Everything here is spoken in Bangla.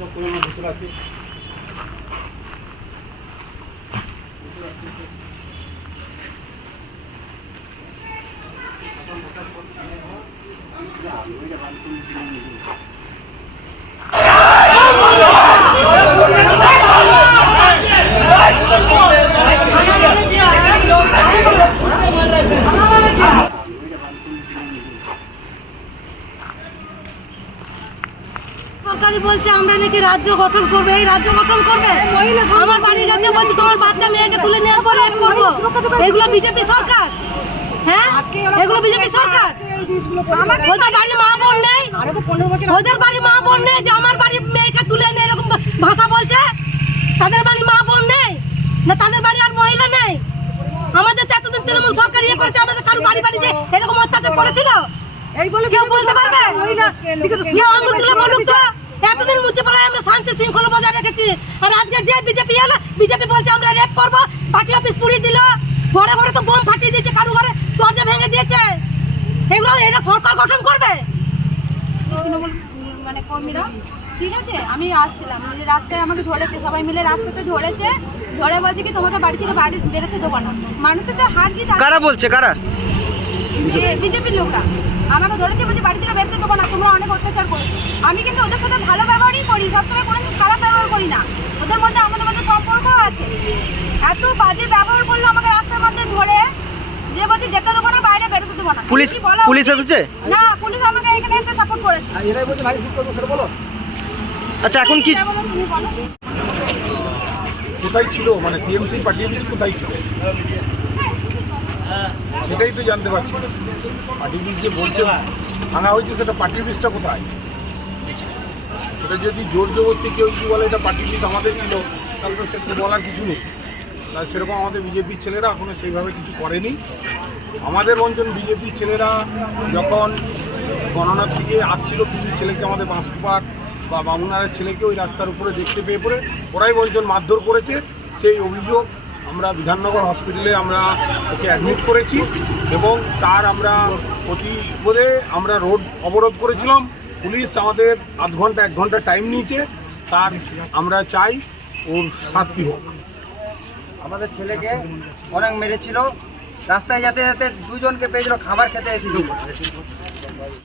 সব করে আমার ভিতরে আছে। সরকারি বলছে আমরা নাকি রাজ্য গঠন করবে, এই রাজ্য গঠন করবে। আমার বাড়ির কাছে বলছে তোমার বাচ্চা মেয়েকে তুলে নিয়ে আসবো, রেপ করবো। এগুলো বিজেপি সরকার, হ্যাঁ এগুলো বিজেপি সরকার। ওদের বাড়ি মা বোন নেই, ওদের বাড়ি মা বোন নেই যে আমার বাড়ির মেয়েকে তুলে এনে এরকম ভাষা বলছে। তাদের বাড়ি মা বোন নেই না, তাদের বাড়ি আর মহিলা নেই। আমাদের তো এতদিন তৃণমূল সরকার ইয়ে করেছে, আমাদের কারো বাড়ি বাড়ি যে এরকম অত্যাচার করেছিল এই বলে কেউ বলতে পারবে? কেউ আমি তুলে বলুক তো। এতদিন মুচিপাড়ায় আমরা শান্তি শৃঙ্খলা বজায় রেখেছি, আর আজকে যে বিজেপি এলো, বিজেপি বলছে আমরা রেপ করবো, পার্টি অফিস পুড়িয়ে দিল, ঘরে ঘরে তো বোম ফাটিয়ে দিয়েছে, কারো ঘরে দরজা ভেঙে দিয়েছে। এগুলো এরা সরকার গঠন করবে? তৃণমূল মানে কর্মীরা, ঠিক আছে, আমি আসছিলাম রাস্তায়, আমাকে ধরেছে, সবাই মিলে রাস্তাতে ধরেছে, ধরে বলছে কি তোমাকে বাড়ি থেকে বাড়ি বেরোতে দেবো না। মানুষের তো হার কি, কারা বলছে, কারা? বিজেপির লোকরা আমাকে ধরেছে, বলছে বাড়ি থেকে বেরোতে দেবো না, তোমরা অনেক অত্যাচার করছো। আমি কিন্তু ওদের সাথে ভালো ব্যবহারই করি, সবসময় কোনোদিন খারাপ ব্যবহার করি না। ওদের মধ্যে আমাদের মধ্যে সম্পর্ক আছে। এত বাজে ব্যবহার করলো আমাকে রাস্তার মধ্যে ধরে, যে বলছে যেতে দেবো না, বাইরে বেরোতে দেবো না। পুলিশ এসেছে না, পুলিশ আমাকে এখানে এসে সাপোর্ট করেছে। আচ্ছা, এখন কি কোথায় ছিল, মানে টিএমসি পার্টি অফিস কোথায় ছিল সেটাই তো জানতে পারছি। পার্টি অফিস যে বলছে ভাঙা হয়েছে, সেটা পার্টি অফিসটা কোথায়? সেটা যদি জোর জবরদস্তি কেউ যদি বলে এটা পার্টি অফিস আমাদের ছিল, তাহলে তো সেটা বলার কিছু নেই। তাই সেরকম আমাদের বিজেপির ছেলেরা এখনও সেইভাবে কিছু করেনি। আমাদের অঞ্চল বিজেপির ছেলেরা যখন গণনার থেকে আসছিল, কিছু ছেলেকে আমাদের বাঁশকুপার বা বামুনারের ছেলেকে ওই রাস্তার উপরে দেখতে পেয়ে পড়ে ওরাই বঞ্চন মারধর করেছে। সেই অভিযোগ আমরা বিধাননগর হসপিটালে আমরা ওকে অ্যাডমিট করেছি, এবং তার আমরা প্রতিবাদে আমরা রোড অবরোধ করেছিলাম। পুলিশ আমাদের আধ ঘন্টা 1 ঘন্টা টাইম নিয়েছে, তার আমরা চাই ওর শাস্তি হোক। আমাদের ছেলেকে অনেক মেরেছিল, রাস্তায় যেতে যেতে দুজনকে পেয়েছিল, খাবার খেতে এসেছিল।